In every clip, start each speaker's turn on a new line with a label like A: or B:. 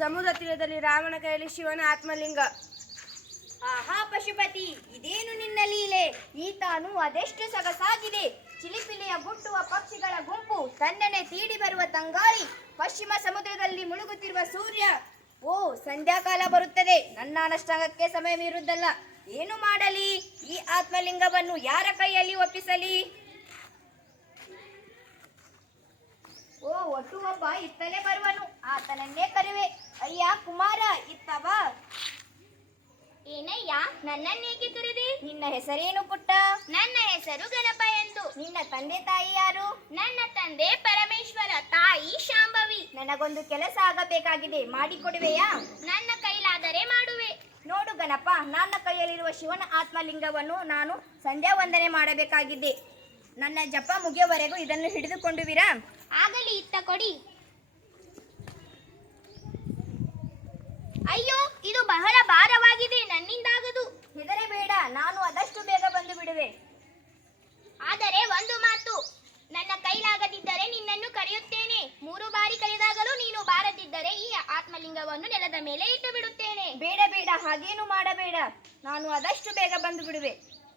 A: ಸಮುದ್ರ ತೀರದಲ್ಲಿ ರಾವಣ ಕೈಯಲ್ಲಿ ಶಿವನ ಆತ್ಮಲಿಂಗ.
B: ಆಹಾ ಪಶುಪತಿ, ಇದೇನು ನಿನ್ನ ಲೀಲೆ? ಈತಾನು ಅದೆಷ್ಟು ಸೊಗಸಾಗಿದೆ. ಚಿಲಿಪಿಲಿಯ ಗುಟ್ಟುವ ಪಕ್ಷಿಗಳ ಗುಂಪು, ತನ್ನನೆ ತೀಡಿ ಬರುವ ತಂಗಾಳಿ, ಪಶ್ಚಿಮ ಸಮುದ್ರದಲ್ಲಿ ಮುಳುಗುತ್ತಿರುವ ಸೂರ್ಯ. ಓ, ಸಂಧ್ಯಾಕಾಲ ಬರುತ್ತದೆ. ನನ್ನ ಅನಷ್ಟಾಂಗಕ್ಕೆ ಸಮಯ ಮೀರುವುದಲ್ಲ. ಏನು ಮಾಡಲಿ? ಈ ಆತ್ಮಲಿಂಗವನ್ನು ಯಾರ ಕೈಯಲ್ಲಿ ಒಪ್ಪಿಸಲಿ? ಓ, ಒಟ್ಟು ಒಬ್ಬ ಇತ್ತಲೇ ಬರುವನು. ಆತನನ್ನೇ ಕರುವೆ. ಅಯ್ಯ ಕುಮಾರ, ಇತ್ತವ.
C: ಏನಯ್ಯ, ನನ್ನನ್ನೇಕೆ ಕರೆದೆ?
B: ನಿನ್ನ ಹೆಸರೇನು ಪುಟ್ಟ?
C: ನನ್ನ ಹೆಸರು ಗಣಪ ಎಂದು.
B: ನಿನ್ನ ತಂದೆ ತಾಯಿ ಯಾರು?
C: ನನ್ನ ತಂದೆ ಪರಮೇಶ್ವರ, ತಾಯಿ ಶಾಂಭವಿ.
B: ನನಗೊಂದು ಕೆಲಸ ಆಗಬೇಕಾಗಿದೆ, ಮಾಡಿಕೊಡುವೆಯಾ?
C: ನನ್ನ ಕೈಲಾದರೆ ಮಾಡುವೆ.
B: ನೋಡು ಗಣಪ, ನನ್ನ ಕೈಯಲ್ಲಿರುವ ಶಿವನ ಆತ್ಮಲಿಂಗವನ್ನು ನಾನು ಸಂಧ್ಯಾ ವಂದನೆ ಮಾಡಬೇಕಾಗಿದೆ. ನನ್ನ ಜಪ ಮುಗಿಯುವವರೆಗೂ ಇದನ್ನು ಹಿಡಿದುಕೊಂಡುವಿರಾ?
C: ಆಗಲಿ, ಇತ್ತ ಕೊಡಿ. ಅಯ್ಯೋ, ಇದು ಬಹಳ ಭಾರವಾಗಿದೆ, ನನ್ನಿಂದಾಗದು.
B: ಹೆದರಬೇಡ, ನಾನು ಆದಷ್ಟು ಬೇಗ ಬಂದು ಬಿಡುವೆ.
C: ಆದರೆ ಒಂದು ಮಾತು, ನನ್ನ ಕೈಲಾಗದಿದ್ದರೆ ನಿನ್ನನ್ನು ಕರೆಯುತ್ತೇನೆ. 3 ಬಾರಿ ಕರೆದಾಗಲೂ ನೀನು ಬಾರದಿದ್ದರೆ ಈ ಆತ್ಮಲಿಂಗವನ್ನು ನೆಲದ ಮೇಲೆ ಇಟ್ಟು ಬಿಡುತ್ತೇನೆ.
B: ಬೇಡ ಬೇಡ, ಹಾಗೇನು ಮಾಡಬೇಡ. ನಾನು ಆದಷ್ಟು ಬೇಗ ಬಂದು ಬಿಡುವೆ.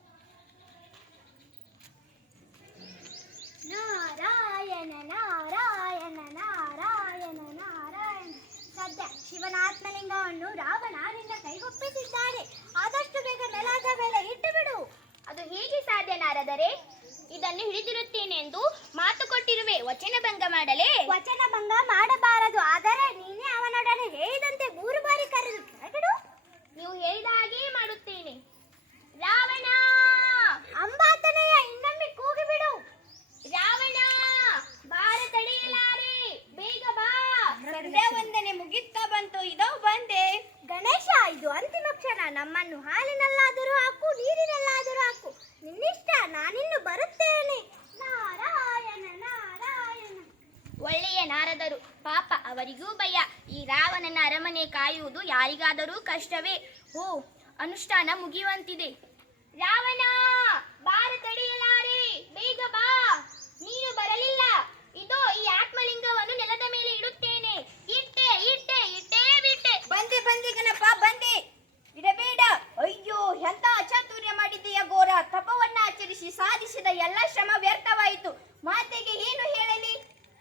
C: ನಾರಾಯಣ ನಾರಾಯಣ ನಾರಾಯಣ ನಾರಾಯಣ. ಸದ್ಯ ಶಿವನ ಆತ್ಮಲಿಂಗವನ್ನು ರಾವಣ ನಿನ್ನ ಕೈಗೊಪ್ಪಿಸಿದ್ದಾನೆ. ಆದಷ್ಟು ಬೇಗ ನೆಲದ ಮೇಲೆ ಇಟ್ಟು ಬಿಡು. ಅದು ಹೇಗೆ ಸಾಧ್ಯ ನಾರದರೆ? ಇದನ್ನು ಹಿಡಿದಿರುತ್ತೇನೆ ಎಂದು ಮಾತು ಕೊಟ್ಟಿರುವೆ. ವಚನ ಭಂಗ ಮಾಡಲೇ? ವಚನ ಭಂಗ ಮಾಡಬಾರದು. ಆದರೆ ನೀನೇ ಅವನೊಡನೆ ಹೇಳಿದಂತೆ 3 ಬಾರಿ ಕರೆದು ಕೆಳಗಿಡು. ನೀವು ಹೇಳಿದ ಹಾಗೆಯೇ ಮಾಡುತ್ತೇನೆ. ರಾವಣ ಅಂಬಾತನೆಯ ಇನ್ನೊಮ್ಮೆ ಕೂಗಿ ಬಿಡು. ರಾವಣ, ಬಾರ, ತಡೆಯಲಾರೆ, ಬೇಗ ಬಾ.
B: ಸಂಧ್ಯಾ ವಂದನೆ ಮುಗಿತ್ತಾ ಬಂತು, ಇದೋ ಬಂದೆ.
C: ಗಣೇಶ, ಇದು ಅಂತಿಮ ಕ್ಷಣ. ನಮ್ಮನ್ನು ಹಾಲಿನಲ್ಲಾದರೂ ಹಾಕು, ನೀರಿನಲ್ಲಾದರೂ ಹಾಕು, ನಿನ್ನಿಷ್ಟ. ನಾನಿನ್ನು ಬರುತ್ತೇನೆ. ನಾರಾಯಣ ನಾರಾಯಣ. ಒಳ್ಳೆಯ ನಾರದರು, ಪಾಪ ಅವರಿಗೂ ಭಯ. ಈ ರಾವಣನ ಅರಮನೆ ಕಾಯುವುದು ಯಾರಿಗಾದರೂ ಕಷ್ಟವೇ? ಓ, ಅನುಷ್ಠಾನ ಮುಗಿಯುವಂತಿದೆ. ರಾವಣ, ಬಾರ, ತಡೆಯಲಾರೆ, ಬೇಗ ಬಾ. ನೀನು ಬರಲಿಲ್ಲ. ಇದೋ ಈ ಆತ್ಮಲಿಂಗವನ್ನು ನೆಲದ ಮೇಲೆ ಇಡುತ್ತೇನೆ. ಇಟ್ಟೆ ಇಟ್ಟೆ ಇಟ್ಟೇ ಬಿಟ್ಟೆ.
B: ಬಂದೆ ಬಂದೆ ಗಣಪ, ಬಂದೆ. ಇಡಬೇಡ. ಅಯ್ಯೋ, ಎಂತ ಅಚಾತುರ್ಯ ಮಾಡಿದೆಯ ಘೋರ. ತಪವನ್ನ ಆಚರಿಸಿ ಸಾಧಿಸಿದ ಎಲ್ಲ ಶ್ರಮ ವ್ಯರ್ಥವಾಯಿತು. ಮಾತೆಗೆ ಏನು ಹೇಳಲಿ?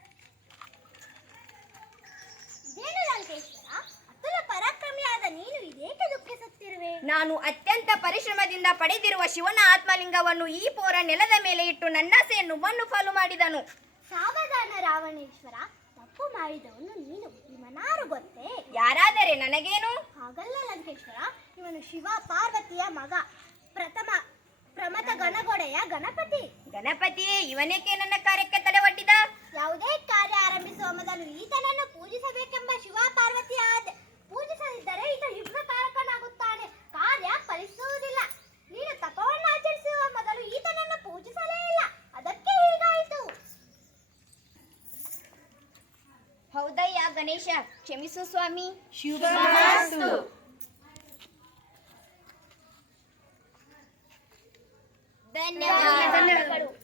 C: ಇದೇನು ಲಂಕೇಶ್ವರ, ಅತುಲ ಪರಾಕ್ರಮಿಯಾದ ನೀನು ಇದೇಕೆ ದುಃಖಿಸುತ್ತಿರುವೆ?
B: ನಾನು ಅತ್ಯಂತ ಪರಿಶ್ರಮದಿಂದ ಪಡೆದಿರುವ ಶಿವನ ಆತ್ಮಲಿಂಗವನ್ನು ಈ ಪೋರ ನೆಲದ ಮೇಲೆ ಇಟ್ಟು ನನ್ನಾಸೆಯನ್ನು ಮಣ್ಣು ಪಾಲು ಮಾಡಿದನು.
C: ಸಾವಧಾನ ರಾವಣೇಶ್ವರ, ತಪ್ಪು ಮಾಡಿದವನು ನೀನು. ಇವನಾರು ಗೊತ್ತೇ?
B: ಯಾರಾದರೆ ನನಗೇನು?
C: ಹಾಗಲ್ಲ ಲಂಕೇಶ್ವರ, ಇವನು ಶಿವ ಪಾರ್ವತಿಯ ಮಗ, ಪ್ರಮಥ ಗಣಗೊಡೆಯ ಗಣಪತಿ.
B: ಗಣಪತಿಯೇ, ಇವನೇಕೆ ನನ್ನ ಕಾರ್ಯಕ್ಕೆ ತಡೆ ಒಡ್ಡಿದ?
C: ಯಾವುದೇ ಕಾರ್ಯ ಆರಂಭಿಸುವ ಮೊದಲು ಈತನನ್ನು ಪೂಜಿಸಬೇಕೆಂಬ ಶಿವ ಪಾರ್ವತಿಯ ಆಜ್ಞೆ. ಪೂಜಿಸದಿದ್ದರೆ ಈತ ಯುಗಕಾರಕನಾಗುತ್ತಾನೆ, ಕಾರ್ಯ ಫಲಿಸುವುದಿಲ್ಲ. ನೀನು ತಪವನ್ನು ಆಚರಿಸುವ ಮೊದಲು ಈತನನ್ನು ಪೂಜಿಸಲೇ ಇಲ್ಲ, ಅದಕ್ಕೆ ಹೀಗಾಯಿತು.
B: ಹೌದಯ್ಯ ಗಣೇಶ, ಕ್ಷಮಿಸು ಸ್ವಾಮಿ.
A: ಶುಭಮಸ್ತು.
C: ಧನ್ಯವಾದಗಳು.